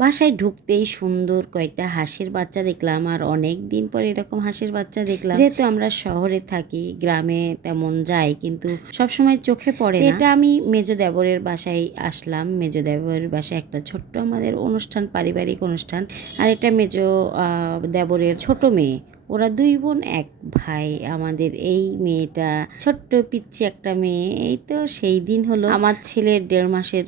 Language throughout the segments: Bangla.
বাসায় ঢুকতেই সুন্দর কয়েকটা হাঁসের বাচ্চা দেখলাম, আর অনেক দিন পর এরকম হাঁসের বাচ্চা দেখলাম। যেহেতু আমরা শহরে থাকি, গ্রামে তেমন যাই কিন্তু সবসময় চোখে পড়ে না। এটা আমি মেজো দেবরের বাসায় আসলাম। মেজো দেবরের বাসায় একটা ছোট্ট আমাদের অনুষ্ঠান, পারিবারিক অনুষ্ঠান। আর এটা মেজো দেবরের ছোট মেয়ে। ওরা দুই বোন এক ভাই। আমাদের এই মেয়েটা ছোট্ট পিচ্ছি একটা মেয়ে। এই তো সেই দিন হলো আমার ছেলের 1.5 মাসের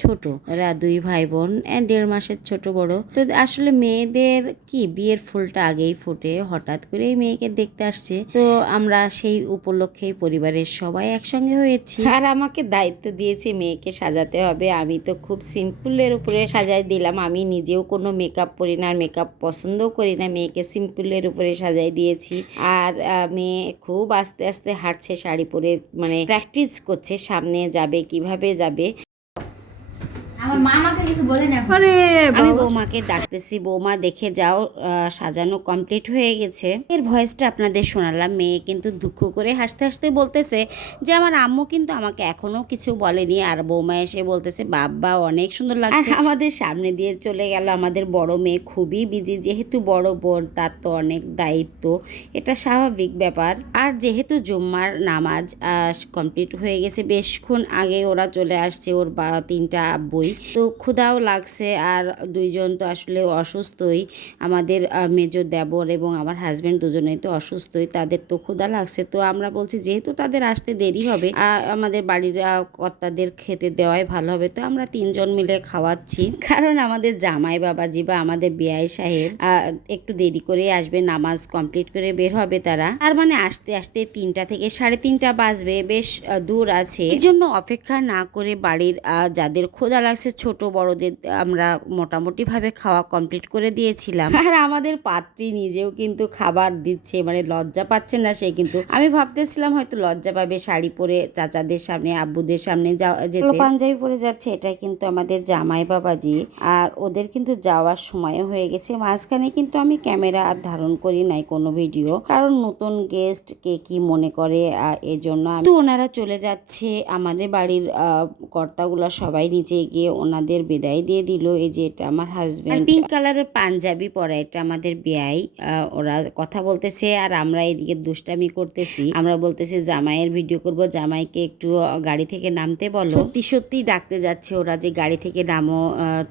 ছোট। ওরা দুই ভাই বোন 1.5 মাসের ছোট বড়। তো আসলে মেয়েদের কি বিয়ের ফুলটা আগেই ফোটে, হঠাৎ করে এই মেয়েকে দেখতে আসছে। তো আমরা সেই উপলক্ষেই পরিবারের সবাই একসঙ্গে হয়েছি। আর আমাকে দায়িত্ব দিয়েছে মেয়েকে সাজাতে হবে। আমি তো খুব সিম্পলের উপরে সাজাই দিলাম। আমি নিজেও কোনো মেকআপ করি না, মেকআপ পছন্দও করি না। মেয়েকে সিম্পলের উপরে সাজাই দিয়েছি। আর মেয়ে খুব আস্তে আস্তে হাঁটছে শাড়ি পরে, মানে প্র্যাকটিস করছে সামনে যাবে কিভাবে যাবে। আমার মা আমাকে কিছু বলে না। আমি বৌমাকে ডাকতেছি, বৌমা দেখে যাও সাজানো কমপ্লিট হয়ে গেছে। এর ভয়েসটা আপনাদের শোনালাম। মেয়ে কিন্তু দুঃখ করে হাসতে হাসতে বলতেছে যে আমার আম্মু কিন্তু আমাকে এখনো কিছু বলেনি। আর বৌমা এসে বলতেছে বাবা অনেক সুন্দর লাগছে। আমাদের সামনে দিয়ে চলে গেল আমাদের বড় মেয়ে, খুবই বিজি। যেহেতু বড় বোন, তার তো অনেক দায়িত্ব, এটা স্বাভাবিক ব্যাপার। আর যেহেতু জুম্মার নামাজ কমপ্লিট হয়ে গেছে বেশক্ষণ আগে, ওরা চলে আসছে, ওর 3টা বই। তো ক্ষুধাও লাগছে। আর দুইজন তো আসলে অসুস্থই, আমাদের মেজো দেবর এবং আমার হাজব্যান্ড দুজনেই তো অসুস্থই, তাদের তো ক্ষুধা লাগছে। তো আমরা বলছি যেহেতু তাদের আসতে দেরি হবে, আমাদের বাড়ির কর্তাদের খেতে দেওয়াই ভালো হবে। তো আমরা 3জন মিলে খাওয়াচ্ছি, কারণ আমাদের জামাই বাবাজি বা আমাদের বিআই সাহেব একটু দেরি করে আসবে, নামাজ কমপ্লিট করে বের হবে তারা। আর মানে আসতে আসতে 3টা থেকে 3:30 বাজবে, বেশ দূর আছে। এই জন্য অপেক্ষা না করে বাড়ির যাদের ক্ষুধা লাগছে ছোট বড়দের আমরা মোটামুটি ভাবে খাওয়া কমপ্লিট করে দিয়েছিলাম। আর আমাদের পাত্রী নিজেও কিন্তু খাবার দিচ্ছে, মানে লজ্জা পাচ্ছে না সে। কিন্তু আমি ভাবতেছিলাম হয়তো লজ্জা পাবে শাড়ি পরে চাচাদের সামনে, আব্বুদের সামনে যেতে, পাঞ্জাবি পরে যাচ্ছে। এটাই কিন্তু আমাদের জামাই বাবাজি। আর ওদের কিন্তু যাওয়ার সময়ও হয়ে গেছে। মাঝখানে কিন্তু আমি ক্যামেরা আর ধারণ করি নাই কোনো ভিডিও, কারণ নতুন গেস্ট কে কি মনে করে এজন্য। তো ওনারা চলে যাচ্ছে, আমাদের বাড়ির কর্তাগুলা সবাই নিচে গিয়ে ওনাদের বিদায় দিয়ে দিল। এই যে এটা আমার হাজবেন্ড, পিঙ্ক কালারের পাঞ্জাবি পরা, এটা আমাদের বিয়াই। ওরা কথা বলতেছে আর আমরা এদিকে দুষ্টামি করতেছি। আমরা বলতেছি জামাইয়ের ভিডিও করব, জামাইকে একটু গাড়ি থেকে নামতে বলো। সত্যি সত্যি ডাকতে যাচ্ছে ওরা যে গাড়ি থেকে নামো,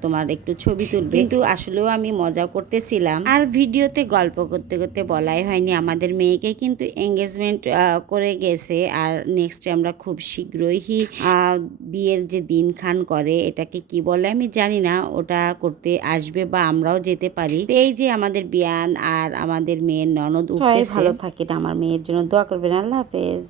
তোমার একটু ছবি তুলবে। কিন্তু আসলেও আমি মজা করতেছিলাম। আর ভিডিওতে গল্প করতে করতে বলাই হয়নি, আমাদের মেয়েকে কিন্তু এঙ্গেজমেন্ট করে গেছে। আর নেক্সট আমরা খুব শীঘ্রই বিয়ের যে দিনক্ষণ করে, এটাকে কি বলে আমি জানি না, ওটা করতে আসবে বা আমরাও যেতে পারি। এই যে আমাদের বিয়ান আর আমাদের মেয়ের ননদ উঠতেছে। ভালো থাকেন, আমার মেয়ের জন্য দোয়া করবেন। আল্লাহ হাফেজ।